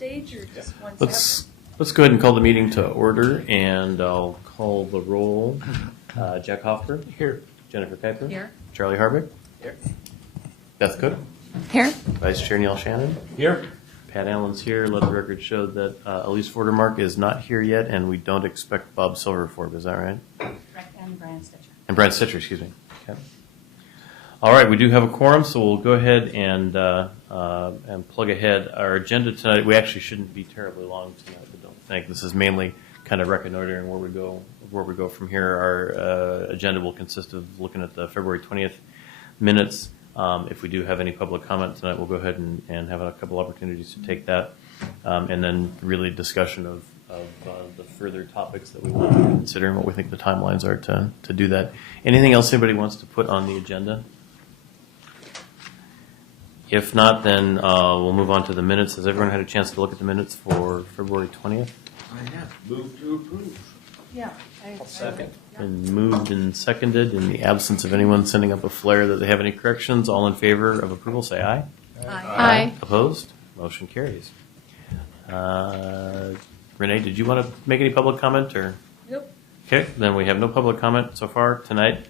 stage or just one Let's go ahead and call the meeting to order, and I'll call the roll. Jack Hoffer. Here. Jennifer Kuiper. Here. Charlie Harvick. Here. Beth Cook. Here. Vice Chair Neil Shannon. Here. Pat Allen's here. Let the record show that Elise Vordermark is not here yet, and we don't expect Bob Silverforb. Is that right? Correct, and Brian Stitcher. And Brad Stitcher, excuse me. Okay. All right, we do have a quorum, so we'll go ahead and plug ahead. Our agenda tonight, we actually shouldn't be terribly long tonight, I don't think. This is mainly kind of reconnoitering where we go from here. Our agenda will consist of looking at the February 20th minutes. If we do have any public comment tonight, we'll go ahead and have a couple opportunities to take that. And then really discussion of the further topics that we want to consider and what we think the timelines are to do that. Anything else anybody wants to put on the agenda? If not, then we'll move on to the minutes. Has everyone had a chance to look at the minutes for February 20th? I have. Move to approve. Yeah. Second. Been moved and seconded. In the absence of anyone sending up a flare that they have any corrections, all in favor of approval, say aye. Aye. Opposed? Motion carries. Renee, did you want to make any public comment? Or? Nope. Okay, then we have no public comment so far tonight.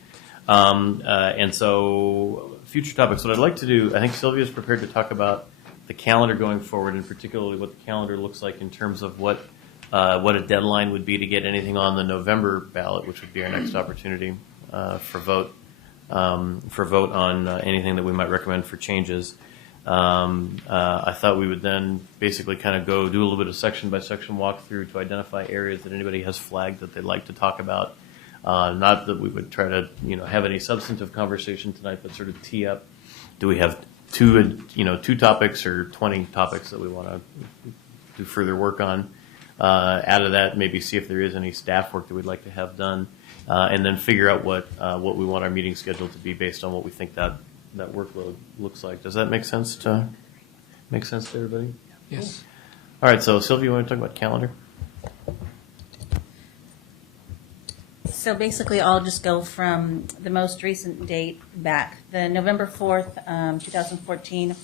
And so future topics, what I'd like to do, I think Sylvia is prepared to talk about the calendar going forward, and particularly what the calendar looks like in terms of what a deadline would be to get anything on the November ballot, which would be our next opportunity for vote on anything that we might recommend for changes. I thought we would then basically kind of do a little bit of section by section walkthrough to identify areas that anybody has flagged that they'd like to talk about. Not that we would try to have any substantive conversation tonight, but sort of tee up. Do we have two topics or 20 topics that we want to do further work on? Out of that, maybe see if there is any staff work that we'd like to have done, and then figure out what we want our meeting schedule to be based on what we think that workload looks like. Does that make sense to everybody? Yes. All right. So Sylvia, you want to talk about calendar? So basically, I'll just go from the most recent date back. The November 4th, 2014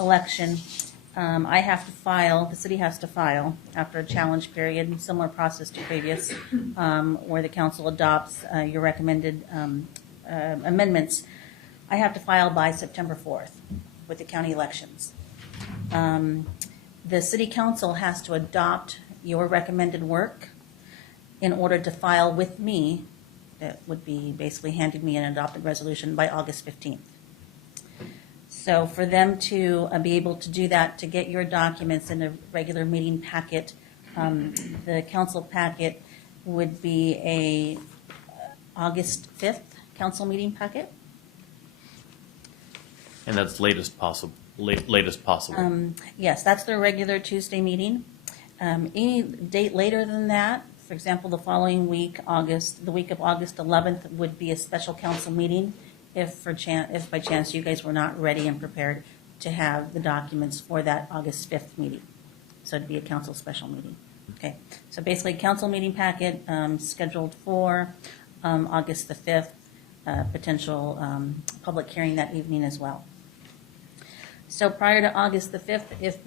election, I have to file, the city has to file after a challenge period, similar process to previous, where the council adopts your recommended amendments. I have to file by September 4th with the county elections. The city council has to adopt your recommended work in order to file with me. That would be basically handing me an adopted resolution by August 15th. So for them to be able to do that, to get your documents in a regular meeting packet, the council packet would be a August 5th council meeting packet. And that's latest possible. Yes, that's their regular Tuesday meeting. Any date later than that, for example, the following week, the week of August 11th would be a special council meeting if by chance you guys were not ready and prepared to have the documents for that August 5th meeting. So it'd be a council special meeting. Okay, so basically council meeting packet scheduled for August the 5th, potential public hearing that evening as well. So prior to August the 5th, if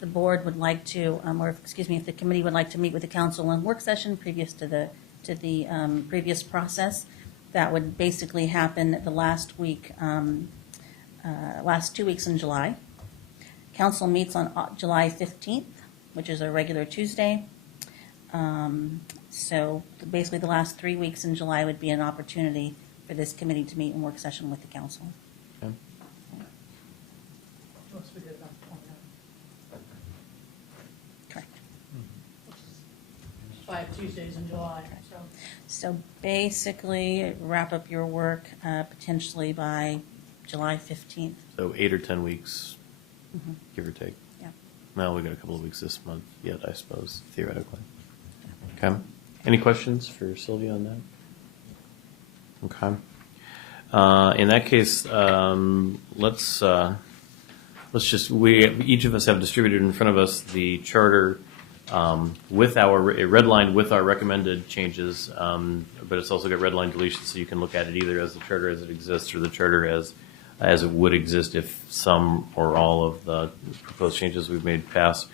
the board would like to, if the committee would like to meet with the council in work session previous to the previous process, that would basically happen the last 2 weeks in July. Council meets on July 15th, which is a regular Tuesday. So basically the last 3 weeks in July would be an opportunity for this committee to meet in work session with the council. Okay. Once we get about 29. Correct. 5 Tuesdays in July, so. So basically, wrap up your work potentially by July 15th. So 8 or 10 weeks, give or take. Yeah. Well, we got a couple of weeks this month yet, I suppose, theoretically. Okay. Any questions for Sylvia on that? Okay. In that case, each of us have distributed in front of us the charter with a red line with our recommended changes, but it's also got red line deletions, so you can look at it either as the charter as it exists or the charter as it would exist if some or all of the proposed changes we've made pass.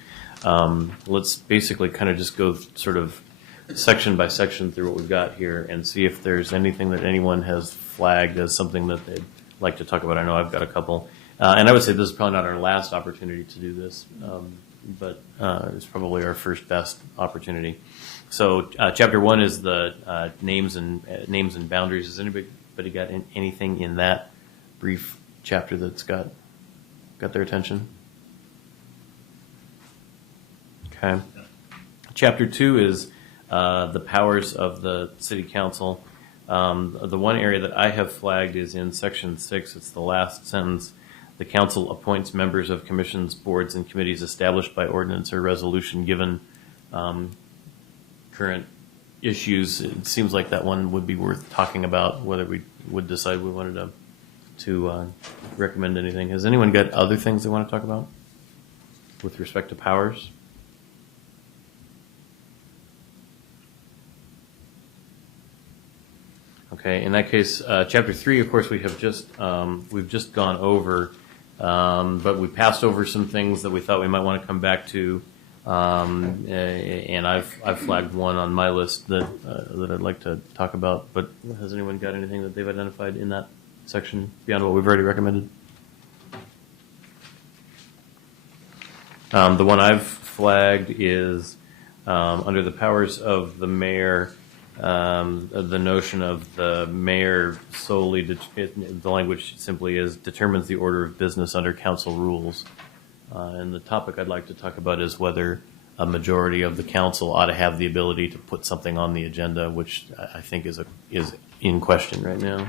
let's basically kind of just go sort of section by section through what we've got here and see if there's anything that anyone has flagged as something that they'd like to talk about. I know I've got a couple. And I would say this is probably not our last opportunity to do this, but it's probably our first best opportunity. So chapter 1 is the names and boundaries. Has anybody got anything in that brief chapter that's got their attention? Okay. Chapter 2 is the powers of the city council. The one area that I have flagged is in section 6. It's the last sentence. The council appoints members of commissions, boards, and committees established by ordinance or resolution given current issues. It seems like that one would be worth talking about, whether we would decide we wanted to recommend anything. Has anyone got other things they want to talk about with respect to powers? Okay, in that case, chapter 3, of course, we've just gone over, but we passed over some things that we thought we might want to come back to, and I've flagged one on my list that I'd like to talk about. But has anyone got anything that they've identified in that section beyond what we've already recommended? The one I've flagged is under the powers of the mayor. The notion of the mayor solely, the language simply is determines the order of business under council rules. And the topic I'd like to talk about is whether a majority of the council ought to have the ability to put something on the agenda, which I think is in question right now.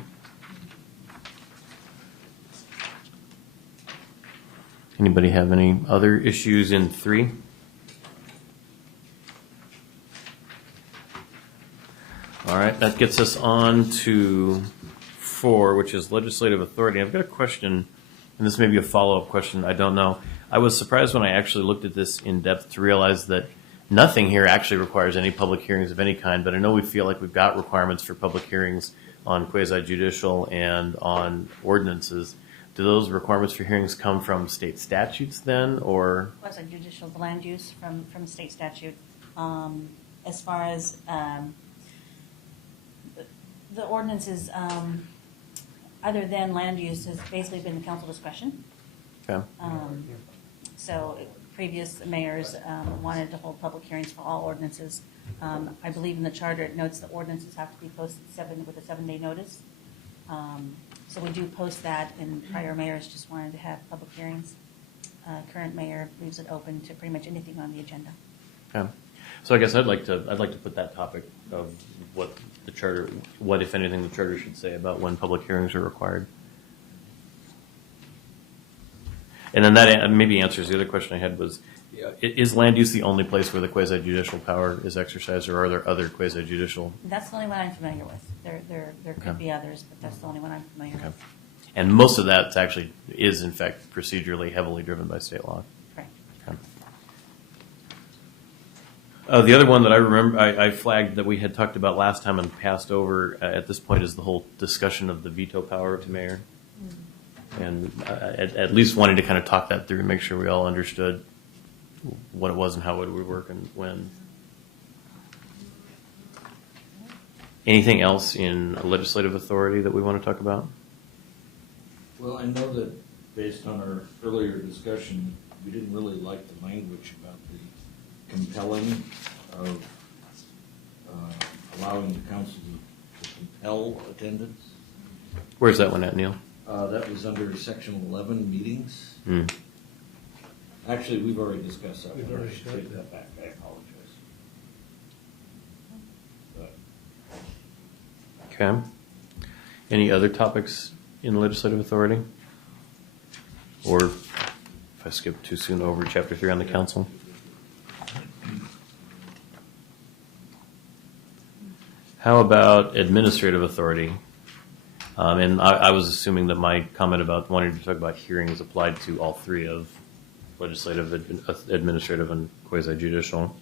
Anybody have any other issues in 3? All right, that gets us on to 4, which is legislative authority. I've got a question, and this may be a follow-up question. I don't know. I was surprised when I actually looked at this in depth to realize that nothing here actually requires any public hearings of any kind, but I know we feel like we've got requirements for public hearings on quasi-judicial and on ordinances. Do those requirements for hearings come from state statutes then, or? Quasi-judicial land use from state statute. As far as the ordinances, other than land use, has basically been the council discretion. Okay. So previous mayors wanted to hold public hearings for all ordinances. I believe in the charter it notes that ordinances have to be posted with a 7-day notice. So we do post that, and prior mayors just wanted to have public hearings. Current mayor leaves it open to pretty much anything on the agenda. Okay. So I guess I'd like to put that topic of what the charter, what if anything the charter should say about when public hearings are required. And then that maybe answers the other question I had was, is land use the only place where the quasi-judicial power is exercised, or are there other quasi-judicial? That's the only one I'm familiar with. There could Okay. be others, but that's the only one I'm familiar Okay. with. And most of that actually is, in fact, procedurally heavily driven by state law. Correct. Okay. The other one that I remember I flagged that we had talked about last time and passed over at this point is the whole discussion of the veto power to mayor. And at least wanting to kind of talk that through and make sure we all understood what it was and how it would work and when. Anything else in legislative authority that we want to talk about? Well, I know that based on our earlier discussion, we didn't really like the language about the compelling of allowing the council to compel attendance. Where's that one at, Neil? That was under section 11, meetings. Hmm. Actually, we've already discussed that. We've one. I already should discussed take that. that back. I apologize. But Okay. Any other topics in legislative authority? Or if I skip too soon over chapter 3 on the council? How about administrative authority? And I was assuming that my comment about wanting to talk about hearings applied to all 3 of legislative, administrative, and quasi-judicial.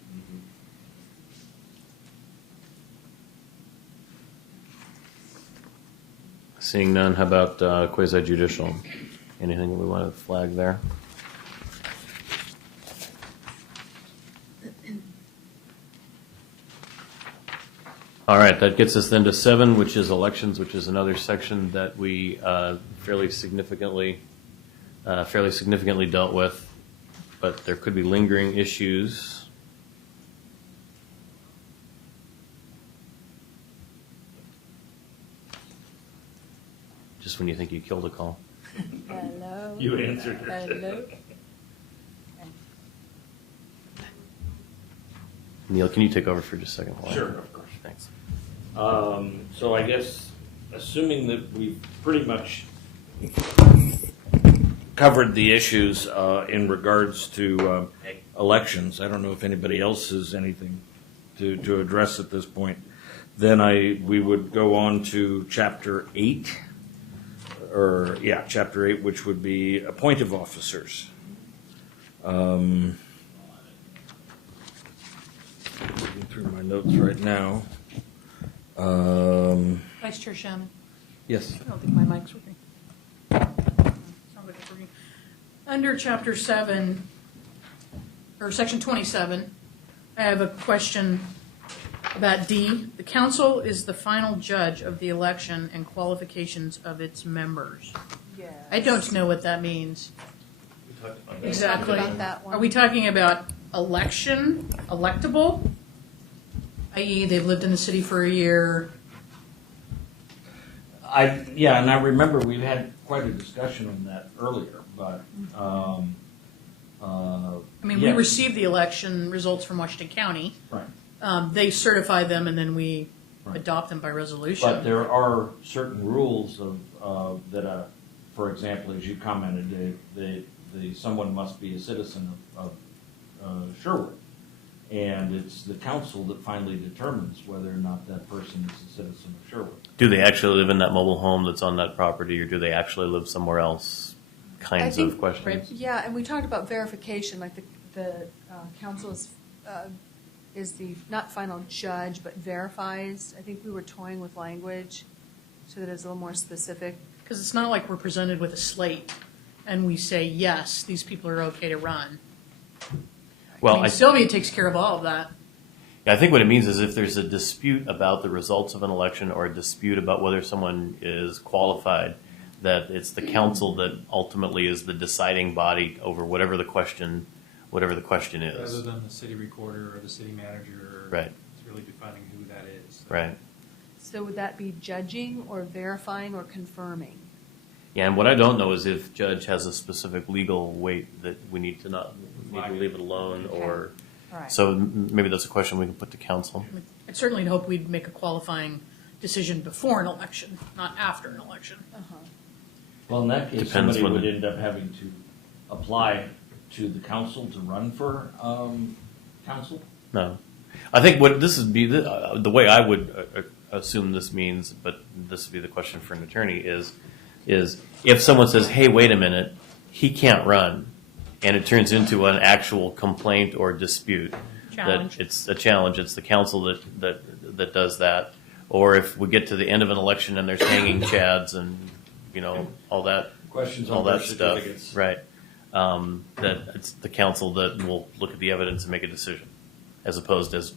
Seeing none, how about quasi-judicial? Anything that we want to flag there? All right, that gets us then to 7, which is elections, which is another section that we fairly significantly dealt with, but there could be lingering issues. Just when you think you killed a call. Hello. You answered it. Hello. Neil, can you take over for just a second? Sure, of course. Thanks. So I guess, assuming that we've pretty much covered the issues in regards to elections, I don't know if anybody else has anything to address at this point, then we would go on to Chapter 8, Chapter 8, which would be appointive officers. Looking through my notes right now. Vice Chair Shannon. Yes. I don't think my mic's working. Sounds like it's working. Under Chapter 7, or Section 27, I have a question about D. The council is the final judge of the election and qualifications of its members. I don't know what that means. Exactly. about that one. Are we talking about election, electable? I.e., they've lived in the city for a year. And I remember we've had quite a discussion on that earlier, but, I mean, we received the election results from Washington County. Right. They certify them and then we Right. adopt them by resolution. But there are certain rules that, for example, as you commented, someone must be a citizen of Sherwood. And it's the council that finally determines whether or not that person is a citizen of Sherwood. Do they actually live in that mobile home that's on that property, or do they actually live somewhere else? Kinds of questions. Right, yeah, and we talked about verification, like the council is the, not final judge, but verifies. I think we were toying with language so that it's a little more specific. Because it's not like we're presented with a slate and we say, yes, these people are okay to run. Well, I mean, Sylvia takes care of all of that. I think what it means is if there's a dispute about the results of an election or a dispute about whether someone is qualified, that it's the council that ultimately is the deciding body over whatever the question is. Rather than the city recorder or the city manager. Right. It's really defining who that is. Right. So would that be judging or verifying or confirming? Yeah, and what I don't know is if judge has a specific legal weight that we need to leave it alone, or All right. so maybe that's a question we can put to council. I'd certainly hope we'd make a qualifying decision before an election, not after an election. Uh-huh. Well, in that case, Depends somebody when would the- end up having to apply to the council to run for council. No, I think what this would be the way I would assume this means, but this would be the question for an attorney is if someone says, "Hey, wait a minute, he can't run," and it turns into an actual complaint or dispute, Challenge. that it's a challenge. It's the council that does that. Or if we get to the end of an election and there's hanging chads and all that. Questions All on that birth stuff, certificates. right? That it's the council that will look at the evidence and make a decision, as opposed as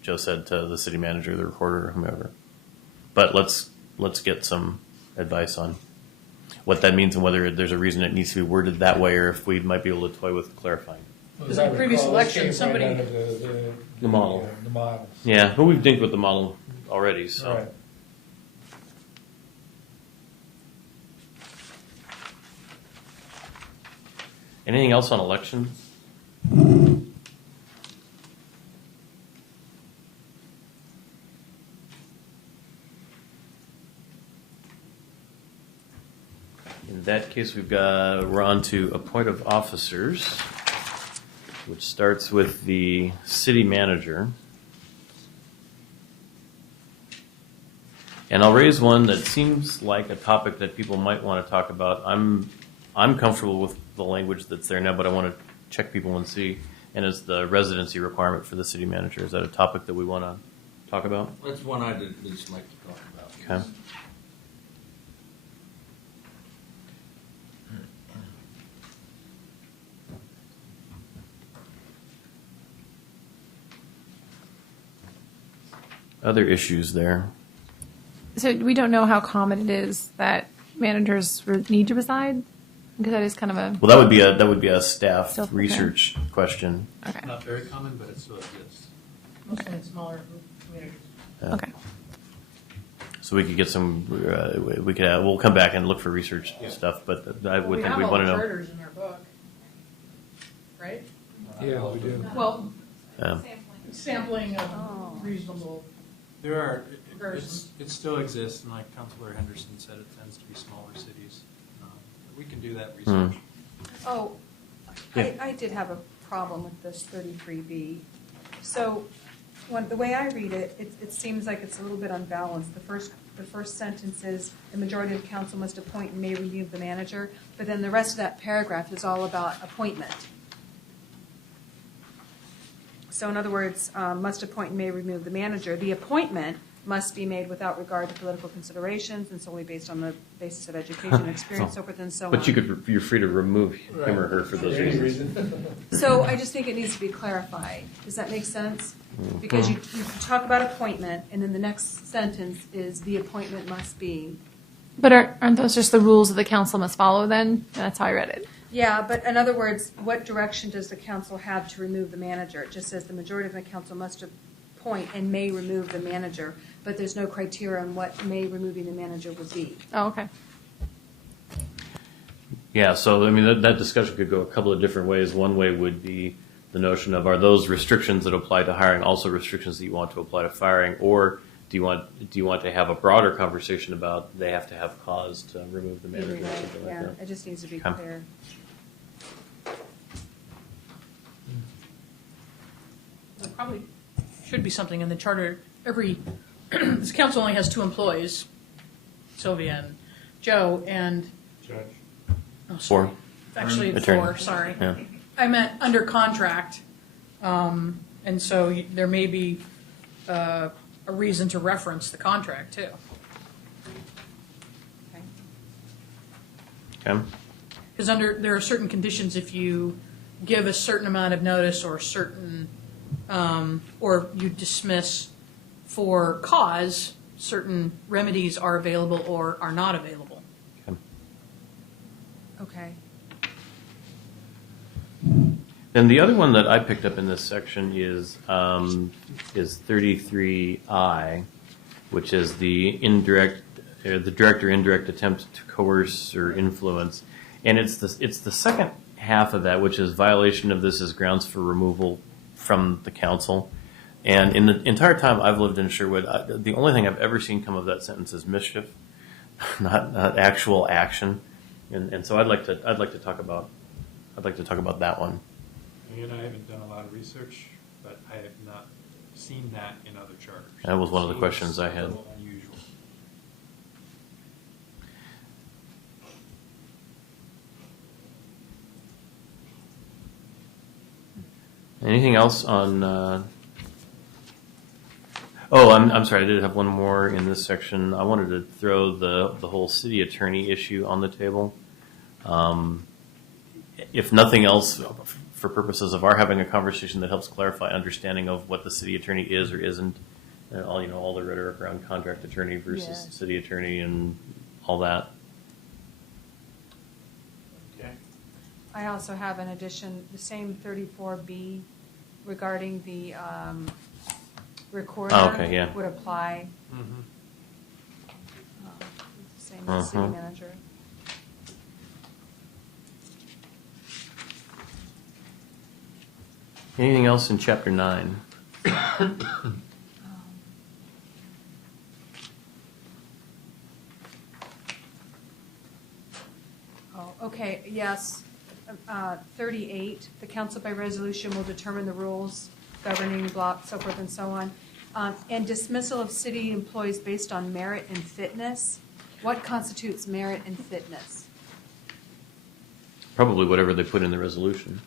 Joe said to the city manager, the recorder, or whomever. But let's get some advice on what that means and whether there's a reason it needs to be worded that way, or if we might be able to toy with clarifying. Because in the previous election, somebody- The model. The model. Yeah, but we've dinked with the model already, so. Right. Anything else on elections? In that case, we're on to appointive officers, which starts with the city manager. And I'll raise one that seems like a topic that people might want to talk about. I'm comfortable with the language that's there now, but I want to check people and see. And it's the residency requirement for the city manager. Is that a topic that we want to talk about? That's one I'd at least like to talk about. Okay. other issues there. So we don't know how common it is that managers need to reside? Because that is kind of a, Well, that would be a staff Self-prepare. research question. okay, Not very common, but it still exists. Mostly in smaller communities. okay. So we could get some. We'll come back and look for research stuff, but I would think We we'd have all want the to know. charters in our book, right? Yeah, we do. Well, Um, sampling of Oh. reasonable, There are, Comparison. it still exists, and like Councilor Henderson said, it tends to be smaller cities. We can do that research. Oh, Yeah. I did have a problem with this 33B. So, the way I read it, it seems like it's a little bit unbalanced. The first sentence is, the majority of council must appoint and may remove the manager, but then the rest of that paragraph is all about appointment. So in other words, must appoint and may remove the manager. The appointment must be made without regard to political considerations and solely based on the basis of education, experience, so forth and so on. But you're free to remove him or her for those reasons. So I just think it needs to be clarified. Does that make sense? Because you talk about appointment, and then the next sentence is the appointment must be. But aren't those just the rules that the council must follow then? That's how I read it. Yeah, but in other words, what direction does the council have to remove the manager? It just says the majority of the council must appoint and may remove the manager, but there's no criteria on what may removing the manager would be. Oh, okay. Yeah, so I mean that discussion could go a couple of different ways. One way would be the notion of, are those restrictions that apply to hiring also restrictions that you want to apply to firing, or do you want to have a broader conversation about they have to have cause to remove the manager or something like Yeah, that? it just needs to be Okay. clear. there probably should be something in the charter. This council only has 2 employees, Sylvia and Joe, and, Judge. oh, sorry. Four. Actually, Attorney. 4, sorry. Yeah. I meant under contract, and so there may be a reason to reference the contract, too. Okay. Okay. Because there are certain conditions if you give a certain amount of notice or or you dismiss for cause, certain remedies are available or are not available. Okay. Okay. Then the other one that I picked up in this section is 33I, which is the direct or indirect attempt to coerce or influence, and it's the second half of that, which is violation of this as grounds for removal from the council. And in the entire time I've lived in Sherwood, the only thing I've ever seen come of that sentence is mischief, not actual action. And so I'd like to talk about that one. And I haven't done a lot of research, but I have not seen that in other charters. That was one of the Seems questions I had. A little unusual. Anything else on? Oh, I'm sorry. I did have one more in this section. I wanted to throw the whole city attorney issue on the table. If nothing else, for purposes of our having a conversation that helps clarify understanding of what the city attorney is or isn't, and all the rhetoric around contract attorney versus Yeah. city attorney and all that. Okay. I also have in addition, the same 34B regarding the recorder. Oh, okay, yeah. Would apply. Mhm. Same as city Mhm. manager. Anything else in chapter 9? Oh, okay, yes. 38, the council by resolution will determine the rules governing block, so forth and so on. And dismissal of city employees based on merit and fitness. What constitutes merit and fitness? Probably whatever they put in the resolution.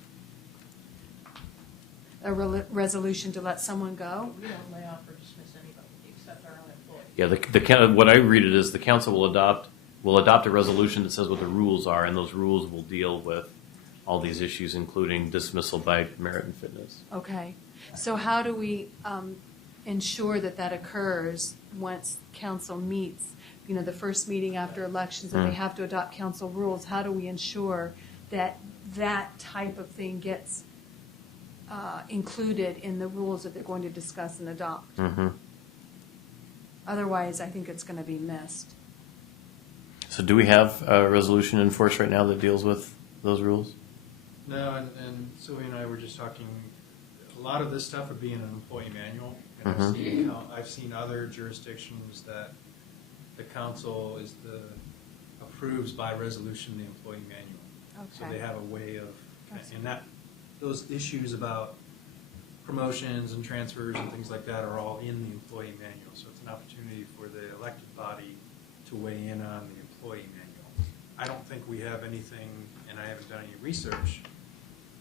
A resolution to let someone go? We don't lay off or dismiss anybody except our own employees. Yeah, what I read it is the council will adopt a resolution that says what the rules are, and those rules will deal with all these issues, including dismissal by merit and fitness. Okay, so how do we ensure that that occurs once council meets, you know, the first meeting after elections, and they have to adopt council rules? How do we ensure that that type of thing gets included in the rules that they're going to discuss and adopt? Mm-hmm. Otherwise, I think it's going to be missed. So do we have a resolution in force right now that deals with those rules? No, and Sylvia and I were just talking, a lot of this stuff would be in an employee manual. And I've seen other jurisdictions that the council approves by resolution the employee manual. So Okay. they have a way of, That's- and those issues about promotions and transfers and things like that are all in the employee manual. So it's an opportunity for the elected body to weigh in on the employee manual. I don't think we have anything, and I haven't done any research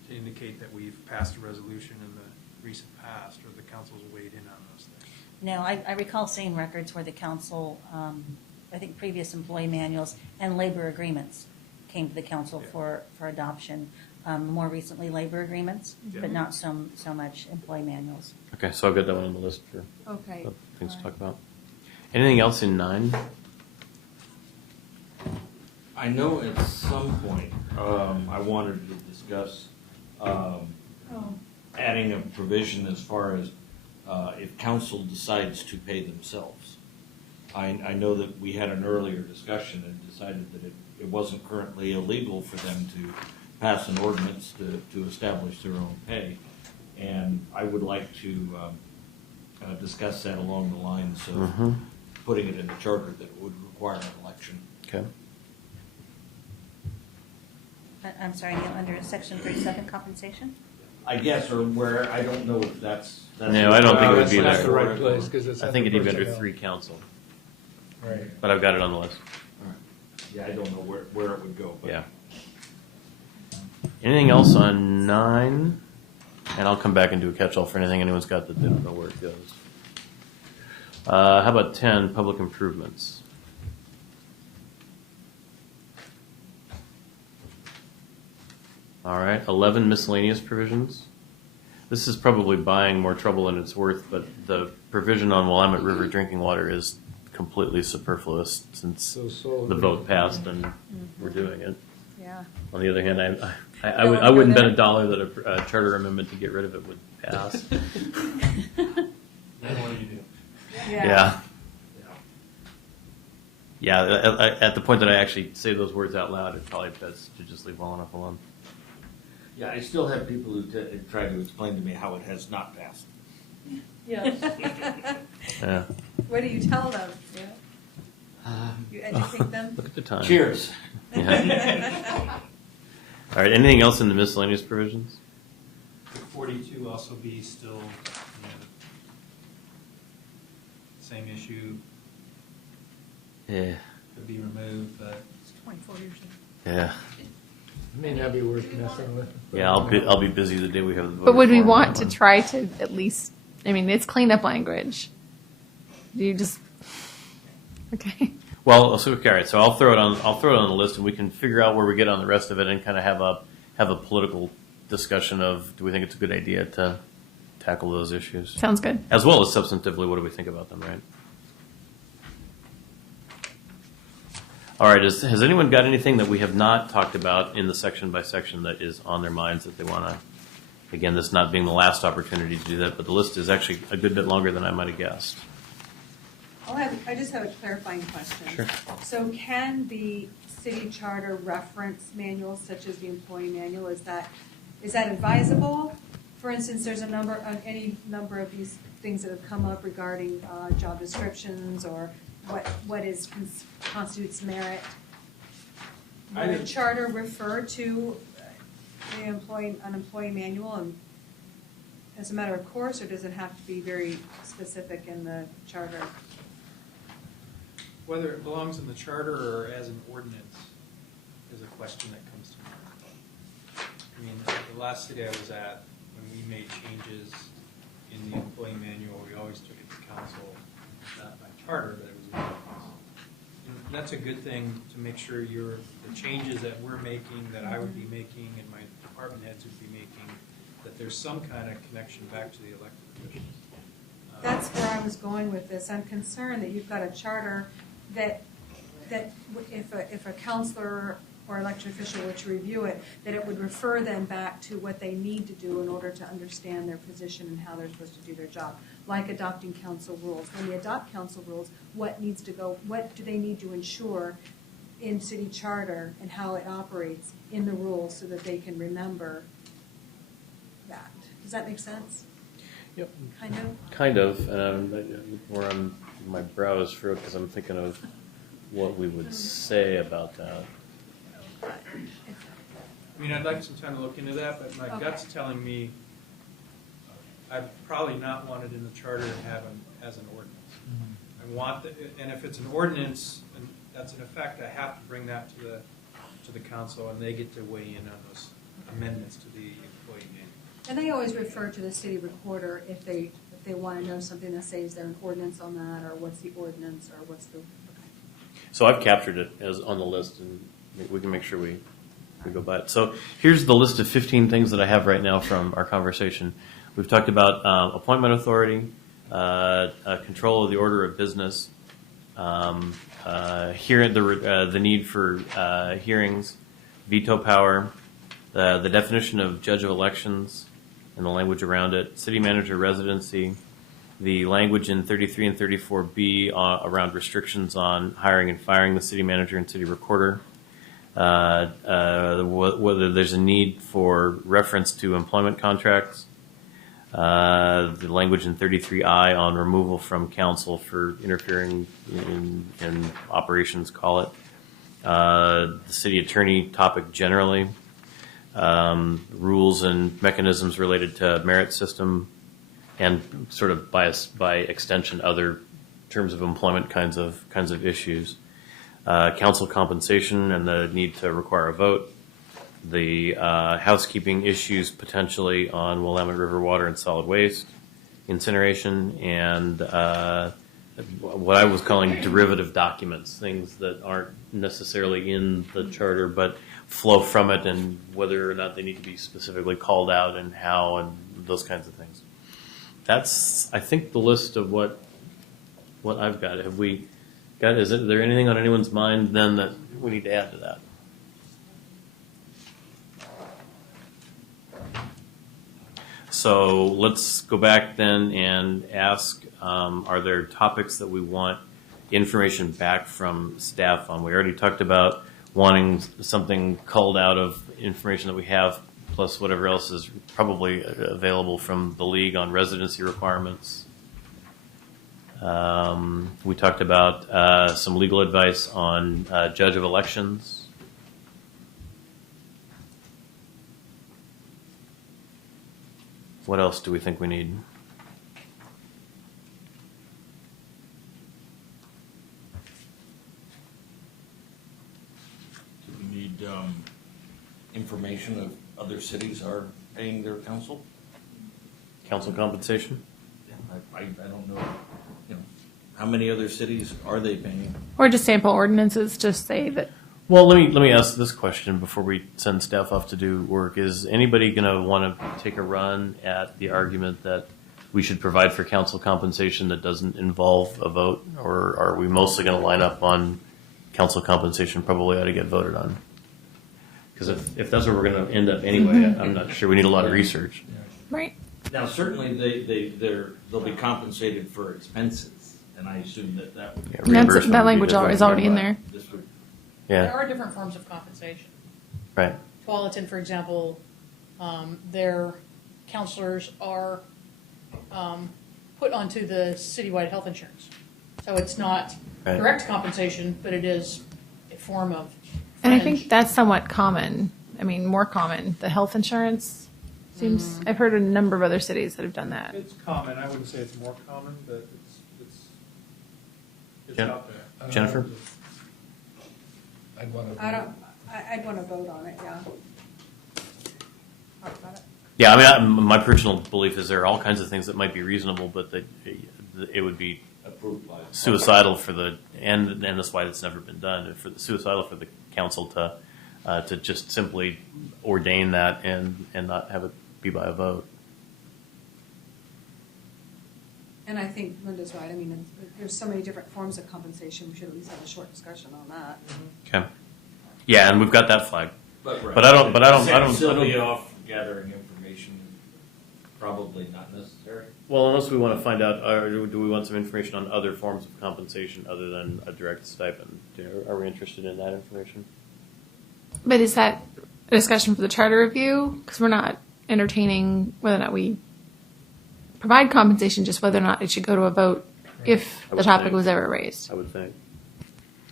to indicate that we've passed a resolution in the recent past, or the council's weighed in on those things. No, I recall seeing records where the council, I think previous employee manuals and labor agreements came to the council for adoption. More recently, labor agreements, Yeah. but not so much employee manuals. Okay, so I've got that one on the list for Okay. things to All talk right. about. Anything else in 9? I know at some point, I wanted to discuss, adding a provision as far as, if council decides to pay themselves. I know that we had an earlier discussion and decided that it wasn't currently illegal for them to pass an ordinance to establish their own pay. And I would like to discuss that along the lines of putting it in the charter that it would require an election. Okay. I'm sorry, Neil, under section 37, compensation? I guess, or where, I don't know if that's. No, I don't think it would be That's there. the right place, because it's. I think it'd be under 3 council, Right. but I've got it on the list. Yeah, I don't know where it would go, but. Yeah. Anything else on 9? And I'll come back and do a catch-all for anything anyone's got that they don't know where it goes. How about 10, public improvements? All right, 11, miscellaneous provisions. This is probably buying more trouble than it's worth, but the provision on Willamette River drinking water is completely superfluous since So. the vote passed and we're doing it. Yeah. On the other hand, I Don't would, wanna I wouldn't go bet there? $1 that a charter amendment to get rid of it would pass. Then what do you do? Yeah. Yeah, at the point that I actually say those words out loud, it probably best to just leave well enough alone. Yeah, I still have people who try to explain to me how it has not passed. Yeah. What do you tell them? You educate them? Look at the time. Cheers. Yeah. All right, anything else in the miscellaneous provisions? Would 42 also be still, you know, same issue, Yeah. could be removed, but It's 24 years ago. Yeah. May not be worth messing with. Yeah, I'll be busy the day we have the vote. But would we for it. want to try to at least, I mean, it's cleanup language. Do you just, okay. Well, so all right, so I'll throw it on the list, and we can figure out where we get on the rest of it, and kind of have a political discussion of, do we think it's a good idea to tackle those issues, Sounds good. as well as substantively, what do we think about them, right? All right, has anyone got anything that we have not talked about in the section by section that is on their minds that they want to? Again, this not being the last opportunity to do that, but the list is actually a good bit longer than I might have guessed. I just have a clarifying question. Sure. So can the city charter reference manuals such as the employee manual, is that advisable? For instance, there's any number of these things that have come up regarding job descriptions or what constitutes merit. Would the charter refer to an employee manual and as a matter of course, or does it have to be very specific in the charter? whether it belongs in the charter or as an ordinance is a question that comes to mind. I mean, the last city I was at, when we made changes in the employee manual, we always took it to council, not by charter, but it was an ordinance. And that's a good thing to make sure the changes that we're making, that I would be making, and my department heads would be making, that there's some kind of connection back to the elected officials. That's where I was going with this. I'm concerned that you've got a charter that if a counselor or elected official were to review it, that it would refer them back to what they need to do in order to understand their position and how they're supposed to do their job, like adopting council rules. When they adopt council rules, what do they need to ensure in city charter and how it operates in the rules so that they can remember that? Does that make sense? Yep. Kind of? Kind of, where my brow is furrowed because I'm thinking of what we would say about that. I mean, I'd like some time to look into that, but my Okay. gut's telling me I'd probably not want it in the charter and have it as an ordinance. I want, and if it's an ordinance, and that's in effect, I have to bring that to the council, and they get to weigh in on those amendments to the employee manual. And they always refer to the city recorder if they want to know something that says there's an ordinance on that, or what's the ordinance, or what's the, okay. So I've captured it as on the list, and we can make sure we go by it. So here's the list of 15 things that I have right now from our conversation. We've talked about appointment authority, control of the order of business, the need for hearings, veto power, the definition of judge of elections and the language around it, city manager residency, the language in 33 and 34B around restrictions on hiring and firing the city manager and city recorder, whether there's a need for reference to employment contracts, the language in 33I on removal from council for interfering in operations, call it, the city attorney topic generally, rules and mechanisms related to merit system, and sort of by extension other terms of employment kinds of issues, council compensation and the need to require a vote, the housekeeping issues potentially on Willamette River water and solid waste, incineration, and what I was calling derivative documents, things that aren't necessarily in the charter but flow from it, and whether or not they need to be specifically called out and how, and those kinds of things. That's, I think, the list of what I've got. Have we got? Is there anything on anyone's mind then that we need to add to that? So let's go back then and ask, are there topics that we want information back from staff on? We already talked about wanting something culled out of information that we have, plus whatever else is probably available from the league on residency requirements. We talked about some legal advice on judge of elections. What else do we think we need? Do we need information of other cities are paying their council? Council compensation? I don't know, how many other cities are they paying? Or just sample ordinances, just say that. Well, let me ask this question before we send staff off to do work. Is anybody going to want to take a run at the argument that we should provide for council compensation that doesn't involve a vote? Or are we mostly going to line up on council compensation probably ought to get voted on? Because if that's where we're going to end up anyway, I'm not sure. We need a lot of research. Right. Now, certainly they'll be compensated for expenses, and I assume that would be. Yeah, That's, reimbursement that would be language different. is already in there. This would, There Yeah, are different forms of compensation. right. Tualatin, for example, their counselors are put onto the citywide health insurance. So it's not Right. direct compensation, but it is a form of And I fringe. think that's somewhat common. I mean, more common. The health insurance seems, I've heard a number of other cities that have done that. It's common. I wouldn't say it's more common, but it's Jen- out there. Jennifer? I'd want to. I'd want to vote on it, yeah. Talk about it. Yeah, I mean, my personal belief is there are all kinds of things that might be reasonable, but that it would be approved by. suicidal for and that's why it's never been done, suicidal for the council to just simply ordain that and not have it be by a vote. And I think Linda's right. I mean, there's so many different forms of compensation. We should at least have a short discussion on that. Okay. Yeah, and we've got that flag. But But I don't- Set Sylvia off gathering information, probably not necessary. Well, unless we want to find out, or do we want some information on other forms of compensation other than a direct stipend? Are we interested in that information? But is that a discussion for the charter review? Because we're not entertaining whether or not we provide compensation, just whether or not it should go to a vote if I the would topic think. was ever raised. I would think.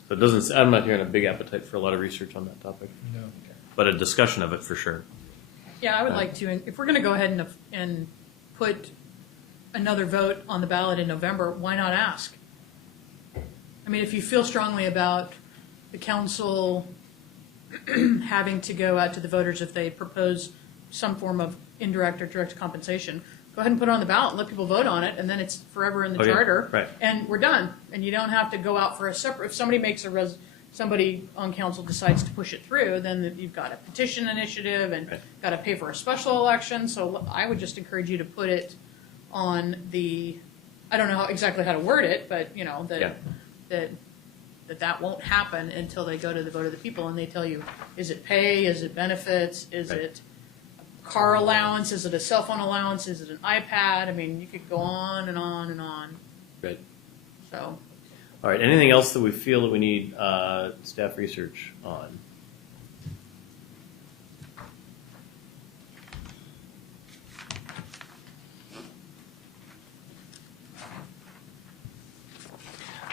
So it doesn't. I'm not hearing a big appetite for a lot of research on that topic, No. but a discussion of it for sure. Yeah, I would like to, if we're going to go ahead and put another vote on the ballot in November, why not ask? I mean, if you feel strongly about the council having to go out to the voters if they propose some form of indirect or direct compensation, go ahead and put it on the ballot and let people vote on it, and then it's forever in the Oh, yeah, charter. right. And we're done. And you don't have to go out for a separate, if somebody makes somebody on council decides to push it through, then you've got a petition initiative and Right. got to pay for a special election. So I would just encourage you to put it on the, I don't know exactly how to word it, but you know, Yeah. that won't happen until they go to the vote of the people and they tell you, is it pay, is it benefits, is Right. it a car allowance, is it a cell phone allowance, is it an iPad? I mean, you could go on and on and on. Good. So, All right. Anything else that we feel that we need staff research on?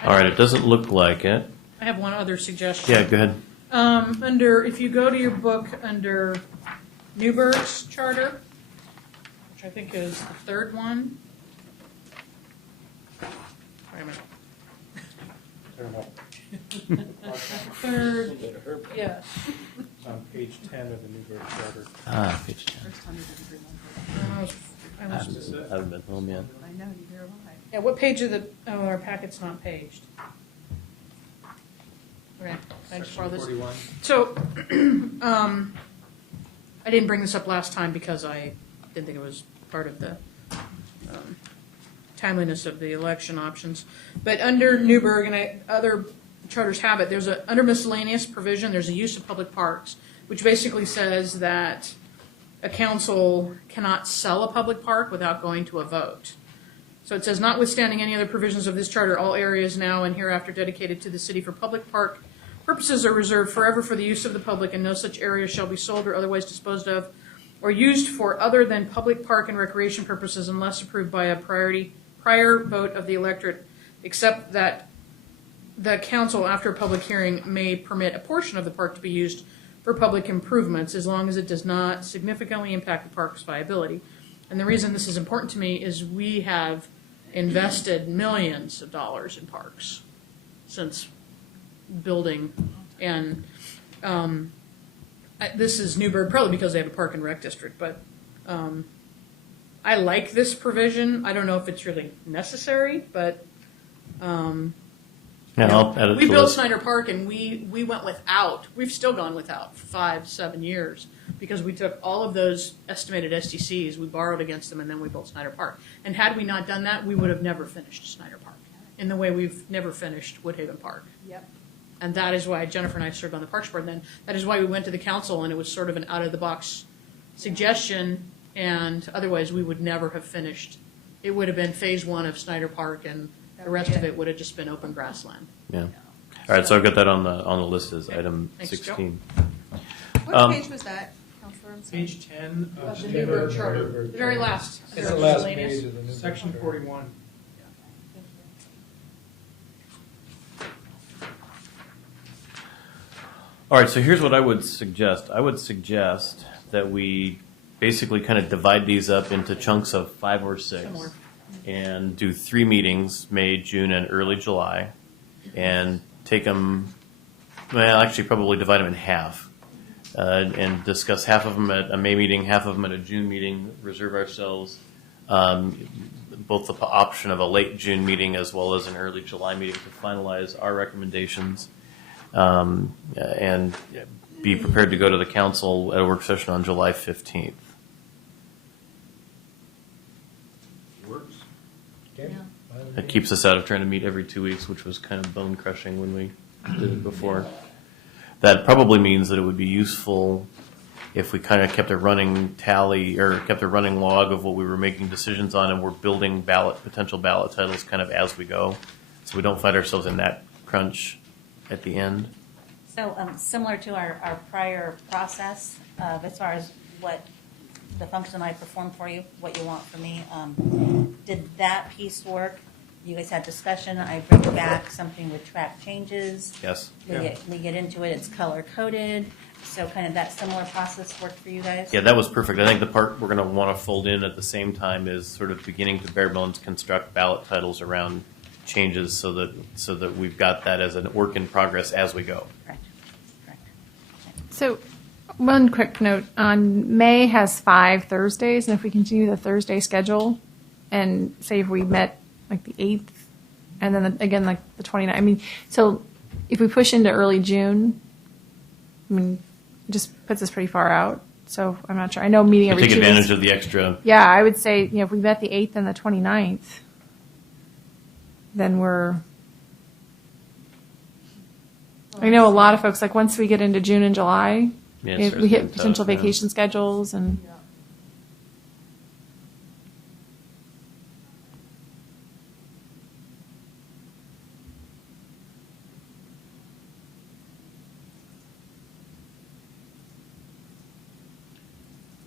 All right. It doesn't look like it. I have one other suggestion. Yeah. Go ahead. If you go to your book under Newburgh's charter, which I think is the third one. Wait a minute. Third, yes. It's on page 10 of the Newburgh Charter. Ah, page 10. First time you've ever read one. I was- I haven't been home yet. I know, you hear why. Yeah, what page of our packet's not paged? Okay, I just borrow Section this. 41. So, I didn't bring this up last time because I didn't think it was part of the timeliness of the election options. But under Newburgh, and other charters have it, under miscellaneous provision, there's a use of public parks, which basically says that a council cannot sell a public park without going to a vote. So it says, notwithstanding any other provisions of this charter, all areas now and hereafter dedicated to the city for public park purposes are reserved forever for the use of the public, and no such area shall be sold or otherwise disposed of or used for other than public park and recreation purposes unless approved by a prior vote of the electorate, except that the council, after a public hearing, may permit a portion of the park to be used for public improvements as long as it does not significantly impact the park's viability. And the reason this is important to me is we have invested millions of dollars in parks since building, and this is Newburgh probably because they have a park and rec district, but I like this provision. I don't know if it's really necessary, but Yeah, I'll add it we to the built list. Snyder Park and we went without. We've still gone without for 5-7 years because we took all of those estimated SDCs, we borrowed against them, and then we built Snyder Park. And had we not done that, we would have never finished Snyder Park in the way we've never finished Woodhaven Park. Yep. And that is why Jennifer and I served on the Parks Board. And then that is why we went to the council, and it was sort of an out-of-the-box suggestion, and otherwise we would never have finished. It would have been phase 1 of Snyder Park, and the rest of it would have just been open grassland. Yeah. All right. So I've got that on the list as item Thanks, Joe. 16. What page was that, Counselor? I'm sorry. Page 10 Of the of Newburgh Charter, the very last. It's the under last miscellaneous. page of the Newburgh section Charter. 41. All right, so here's what I would suggest. I would suggest that we basically kind of divide these up into chunks of 5 or 6 Similar. and do 3 meetings, May, June, and early July, and take them, well, actually probably divide them in half and discuss half of them at a May meeting, half of them at a June meeting, reserve ourselves both the option of a late June meeting as well as an early July meeting to finalize our recommendations. And be prepared to go to the council at a work session on July 15th. Works. Okay. Yeah. It keeps us out of trying to meet every 2 weeks, which was kind of bone crushing when we did it before. That probably means that it would be useful if we kind of kept a running tally or kept a running log of what we were making decisions on, and we're building potential ballot titles kind of as we go, so we don't find ourselves in that crunch at the end. So similar to our prior process, as far as what the function I performed for you, what you want from me, did that piece work? You guys had discussion. I bring back something with track changes. Yes. We get into it. It's color coded. So kind of that similar process worked for you guys? Yeah, that was perfect. I think the part we're going to want to fold in at the same time is sort of beginning to bare bones construct ballot titles around changes so that we've got that as an work in progress as we go. Correct. So, one quick note on May has 5 Thursdays, and if we continue the Thursday schedule, and say if we met like the 8th, and then again like the 29th, I mean, so if we push into early June, I mean, it just puts us pretty far out. So I'm not sure. I know meeting every Take 2 advantage weeks. of the extra. Yeah, I would say if we met the 8th and the 29th, then we're. I know a lot of folks, like once we get into June and July, Yeah, it we starts getting hit potential tough, yeah. vacation schedules and. Yeah.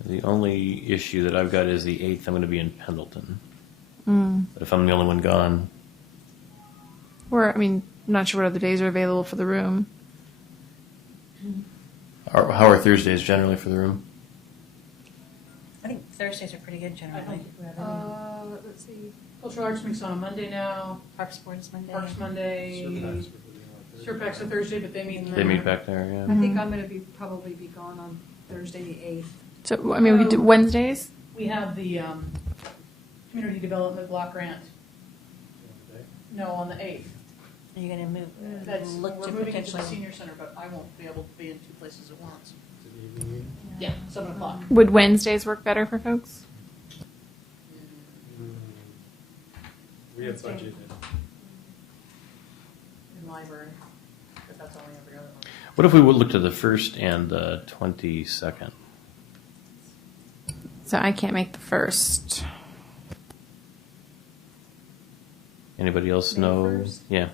The only issue that I've got is the 8th. I'm going to be in Pendleton. Mm. But if I'm the only one gone, Or, I mean, I'm not sure what other days are available for the room. how are Thursdays generally for the room? I think Thursdays are pretty good I generally. don't think we have any. Let's see. Cultural Arts Mix on a Monday now, Park Sports Monday. Parks Monday, Surpacs on Thursday, but they meet in They meet there. back there, yeah. I think I'm going to probably be gone on Thursday the 8th. So, I mean, we could do Wednesdays. We have the Community Development Block Grant. No, on the 8th. Are you going to move? That's, look we're to moving into the potentially. senior center, but I won't be able to be in 2 places at once. Yeah, 7 o'clock. Would Wednesdays work better for folks? We have budgeted. In library, but that's only every other month. What if we would look to the 1st and the 22nd? So I can't make the 1st. Anybody else May know? 1st? Yeah.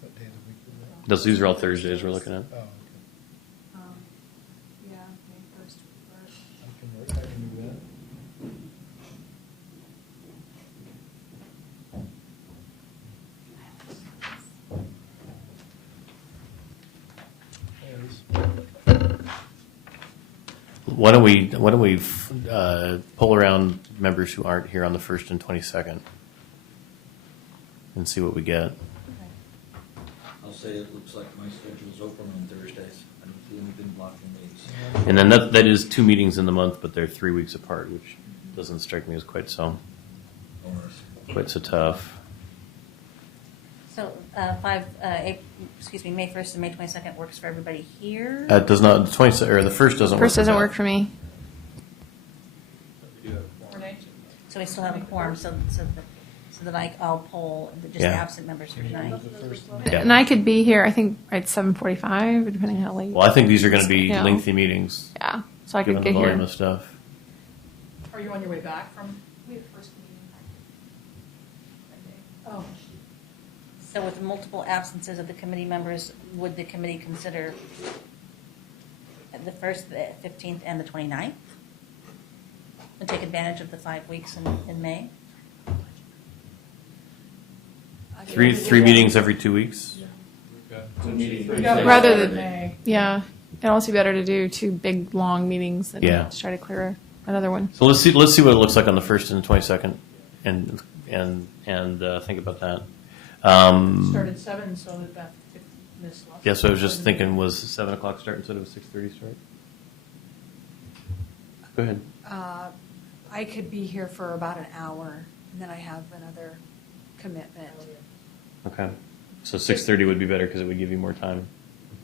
What day of the week is that? These are all Thursdays we're looking at. Oh, okay. Yeah, May 1st would work. I can do that. Why don't we pull around members who aren't here on the 1st and 22nd and see what we get. I'll say it looks like my schedule's open on Thursdays. I don't see anything blocking these. And then that is 2 meetings in the month, but they're 3 weeks apart, which doesn't strike me as quite so tough. So May 1st and May 22nd works for everybody here. It does not. The 20 or the 1st doesn't. First work doesn't for work that. for me. We do have a quorum. Renee? So we still have a quorum, so that I'll poll just the Yeah. absent members for tonight. Yeah. And I could be here, I think, at 7:45, depending on how late. Well, I think these are going to be Yeah. lengthy meetings, Yeah, so I given could the get volume here. of stuff. Are you on your way back from? We have first meeting. Oh. So with multiple absences of the committee members, would the committee consider the 1st, the 15th, and the 29th? And take advantage of the 5 weeks in May? Three meetings every 2 weeks. We've got We got Rather one in than- May. Yeah, it'd also be better to do 2 big, long meetings than Yeah. to try to clear another one. So let's see what it looks like on the 1st and the 22nd, and think about that. Start at 7, so that missed last. Yeah, so I was just thinking, was 7 o'clock start instead of a 6:30 start? Go ahead. I could be here for about an hour, and then I have another commitment. Okay. So 6:30 would be better because it would give you more time.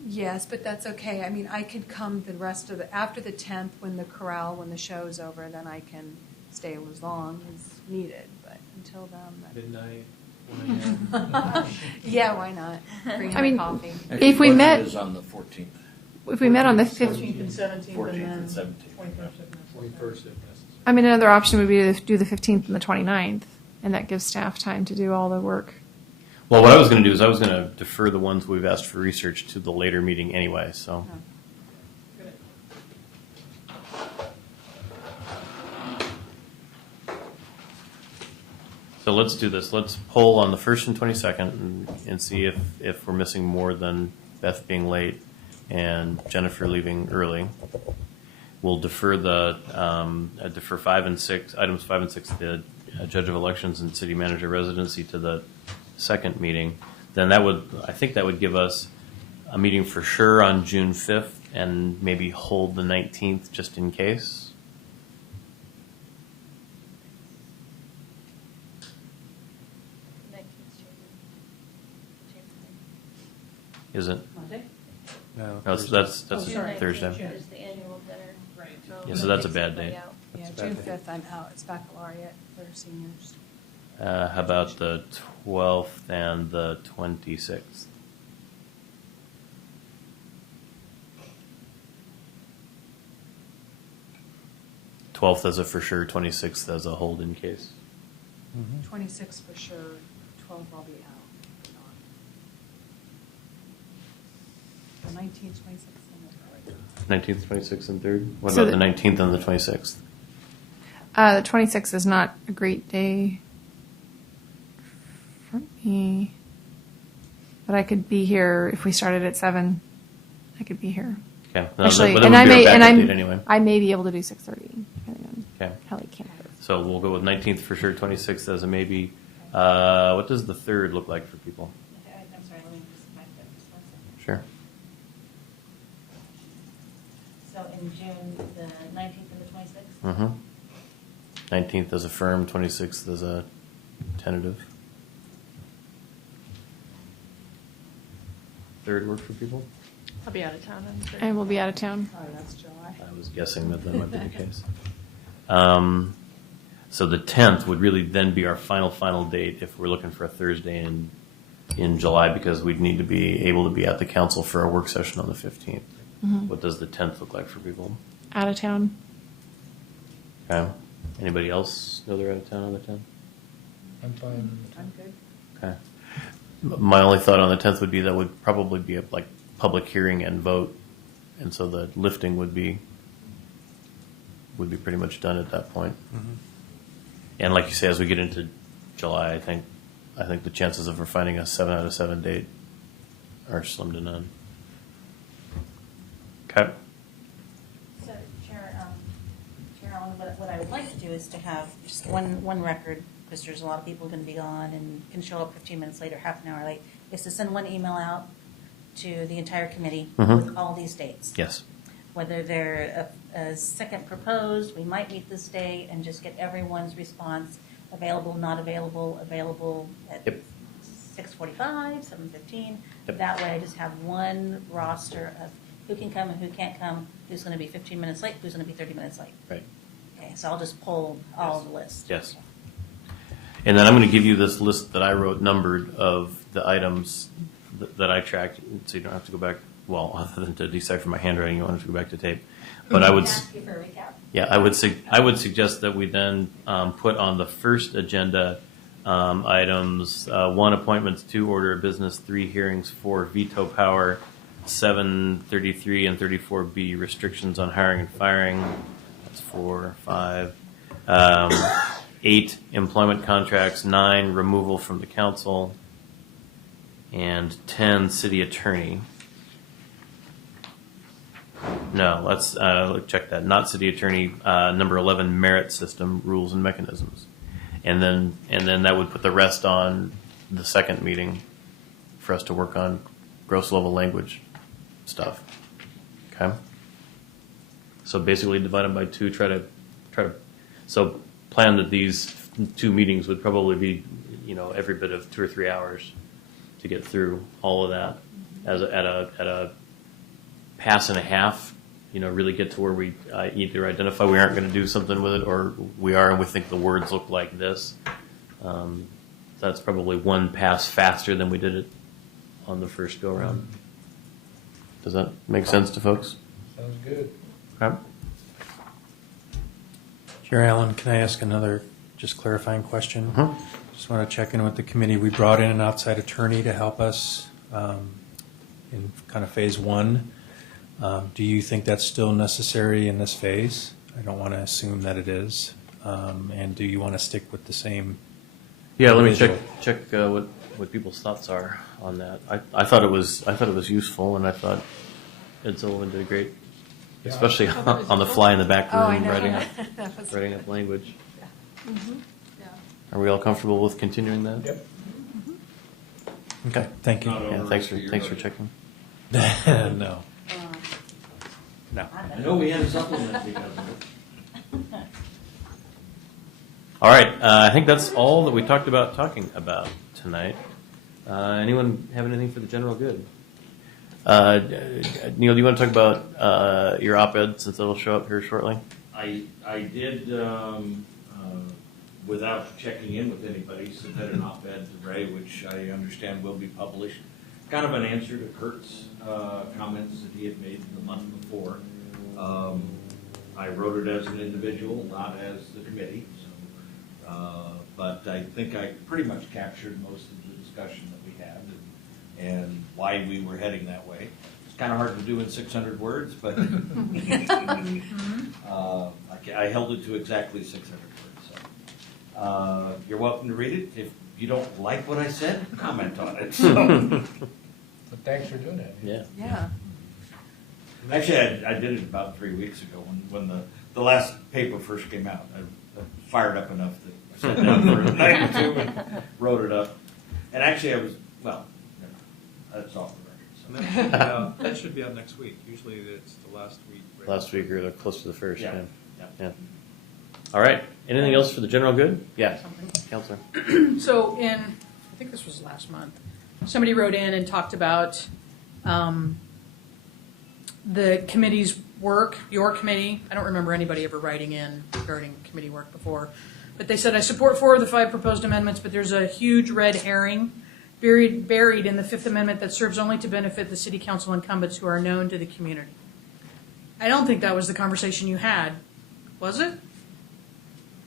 Yes, but that's okay. I mean, I could come the rest of after the 10th when the chorale, when the show's over, then I can stay as long as needed, but until then. Midnight, 1 a.m. Yeah, why not? Bring I in mean, coffee. If we Budget met- is on the 14th. If we met on the 14th 15th, and 17th, 14th and and then 17th. 21st. 21st if necessary. I mean, another option would be to do the 15th and the 29th, and that gives staff time to do all the work. Well, what I was going to do is I was going to defer the ones we've asked for research to the later meeting anyway, so. Good. So let's do this. Let's poll on the 1st and 22nd and see if we're missing more than Beth being late and Jennifer leaving early. We'll defer defer 5 and 6, items 5 and 6, the judge of elections and city manager residency to the second meeting. Then I think that would give us a meeting for sure on June 5th and maybe hold the 19th just in case. Is it? Monday? No, No, that's Oh, sorry. Thursday. Yeah. Is the annual dinner. Right. Yeah, so that's a bad date. Yeah, That's June bad. 5th, I'm out. It's baccalaureate for seniors. How about the 12th and the 26th? Twelfth as a for sure, 26th as a hold in case. 26 for sure, 12 I'll be out. The 19th, 26th, 19th, 26th, and 3rd? What So about the the- 19th and the 26th? The 26th is not a great day for me, but I could be here if we started at 7. I could be here. Okay. No, Actually, but that and would I be our may, and backup date anyway. I may be able to do 6:30, depending on Okay. how late camp is. So we'll go with 19th for sure, 26th as a maybe. What does the 3rd look like for people? I'm sorry, let me just back up just 1 second. Sure. So in June, the 19th and the 26th? Mm-hmm. 19th as a firm, 26th as a tentative. 3rd work for people? I'll be out of town on Thursday. I will be out of town. Oh, that's July. I was guessing that might be the case. So the 10th would really then be our final date if we're looking for a Thursday in July, because we'd need to be able to be at the council for a work session on the 15th. Mhm. What does the 10th look like for people? Out of town. Okay. Anybody else know they're out of town on the 10th? I'm fine. I'm good. Okay. My only thought on the 10th would be that would probably be a public hearing and vote, and so the lifting would be pretty much done at that point. And like you say, as we get into July, I think the chances of her finding a 7 out of 7 date are slim to none. Okay. So, Chair Allen, what I would like to do is to have just one record, because there's a lot of people going to be gone and can show up 15 minutes late or half an hour late, is to send one email out to the entire committee Mhm. with all these dates. Yes. Whether they're a second proposed, we might meet this day, and just get everyone's response, available, not available, available at Yep. 6:45, 7:15. Yep. That way I just have one roster of who can come and who can't come, who's going to be 15 minutes late, who's going to be 30 minutes late. Right. Okay, so I'll just pull all the lists. Yes. And then I'm going to give you this list that I wrote numbered of the items that I tracked, so you don't have to go back. Well, other than to decipher my handwriting, you don't have to go back to tape. But I would. Ask you for a recap. Yeah, I would suggest that we then put on the first agenda items 1 appointments, 2 order of business, 3 hearings, 4 veto power, 7 33 and 34B restrictions on hiring and firing. That's 4, 5. 8 employment contracts, 9 removal from the council, and 10 city attorney. No, let's check that. Not city attorney. Number 11, merit system rules and mechanisms, and then that would put the rest on the second meeting for us to work on gross level language stuff. Okay. So basically, divide them by 2. Try to. So plan that these 2 meetings would probably be, every bit of 2 or 3 hours to get through all of that at a pass and a half really get to where we either identify we aren't going to do something with it, or we are and we think the words look like this. That's probably one pass faster than we did it on the first go around. Does that make sense to folks? Sounds good. Okay. Chair Allen, can I ask another just clarifying question? Mhm. Just want to check in with the committee. We brought in an outside attorney to help us in kind of phase one. Do you think that's still necessary in this phase? I don't want to assume that it is. And do you want to stick with the same? Yeah, let me check individual? what people's thoughts are on that. I thought it was useful, and I thought Ed Sullivan did great, Yeah. especially on the fly in the back Oh, I room know. writing That was- writing up language. Yeah. Are we all comfortable with continuing that? Yep. Okay, thank you. Not Yeah, over thanks to your for budget. checking. No. No. I know we had a supplement because of it. All right, I think that's all that we talked about talking about tonight. Anyone have anything for the general good? Neil, do you want to talk about your op-ed, since it'll show up here shortly? I did, without checking in with anybody, submit an op-ed to Ray, which I understand will be published. Kind of an answer to Kurt's comments that he had made the month before. I wrote it as an individual, not as the committee. So, but I think I pretty much captured most of the discussion that we had and why we were heading that way. It's kind of hard to do in 600 words, but I held it to exactly 600 words. So, you're welcome to read it. If you don't like what I said, comment on it. So, But thanks for doing that. Yeah. Yeah. actually, I did it about 3 weeks ago when the last paper first came out. I fired up enough that I sat down for a night or two and wrote it up. And actually, I was, that's off the record. So. That should be out next week. Usually it's the last week. Right? Last week or close to the first. Yeah. Yeah. All right. Anything else for the general good? Yeah, Counselor. So I think this was last month, somebody wrote in and talked about the committee's work, your committee. I don't remember anybody ever writing in regarding committee work before. But they said, I support 4 of the 5 proposed amendments, but there's a huge red herring buried in the 5th Amendment that serves only to benefit the city council incumbents who are known to the community. I don't think that was the conversation you had, was it?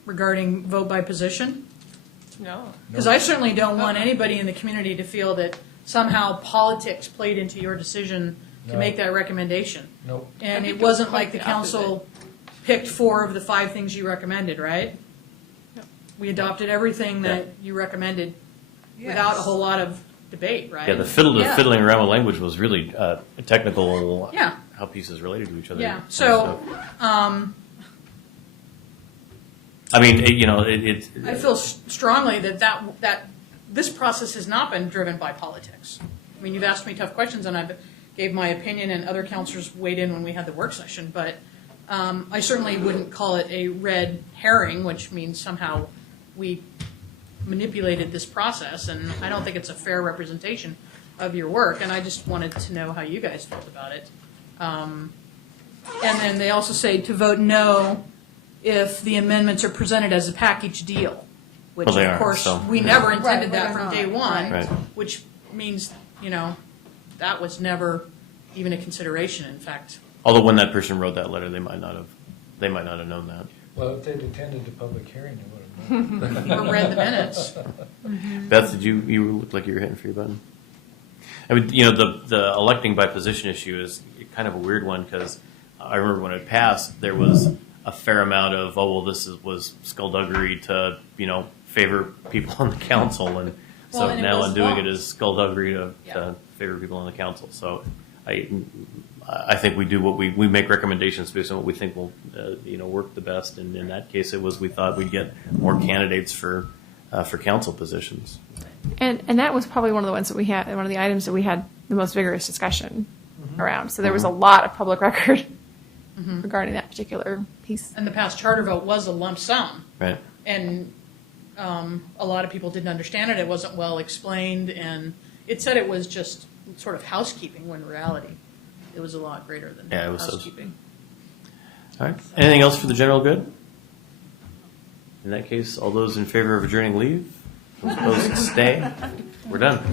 Regarding vote by position? No. Because I certainly don't want anybody in the community to feel that somehow politics played into your decision to No. make that recommendation. Nope. And I think it it was wasn't quite like the the council picked 4 of the 5 things you recommended, right? Yep. We adopted everything that you recommended without a whole lot of debate, right? Yeah, the fiddling around with language was really technical. Yeah. How pieces related to each other. Yeah, so, I mean, it I feel strongly that this process has not been driven by politics. I mean, you've asked me tough questions, and I gave my opinion, and other counselors weighed in when we had the work session. But I certainly wouldn't call it a red herring, which means somehow we manipulated this process, and I don't think it's a fair representation of your work. And I just wanted to know how you guys felt about it. And then they also say to vote no if the amendments are presented as a package deal, which Well, they of aren't, course so- we never intended Right, that we're from day not, one, right. which means that was never even a consideration. In fact, although when that person wrote that letter, they might not have known that. Well, if they'd attended the public hearing, they would have known. or read the minutes. Beth, did you look like you were hitting for your button? I mean, the electing by position issue is kind of a weird one because I remember when it passed, there was a fair amount of, was skullduggery to, favor people on the council. And so Well, and it now was undoing it law. is skullduggery to Yeah. favor people on the council. So I think we do what we make recommendations based on what we think will, work the best. And in that case, we thought we'd get more candidates for council positions. And that was probably one of the ones that we had, one of the items that we had the most vigorous discussion around. So there was a lot of public record regarding that particular piece. And the past charter vote was a lump sum, Right. and a lot of people didn't understand it. It wasn't well explained, and it said it was just sort of housekeeping when in reality it was a lot greater than Yeah, it was housekeeping. All right. Anything else for the general good? In that case, all those in favor of adjourning leave. Those opposed stay. We're done.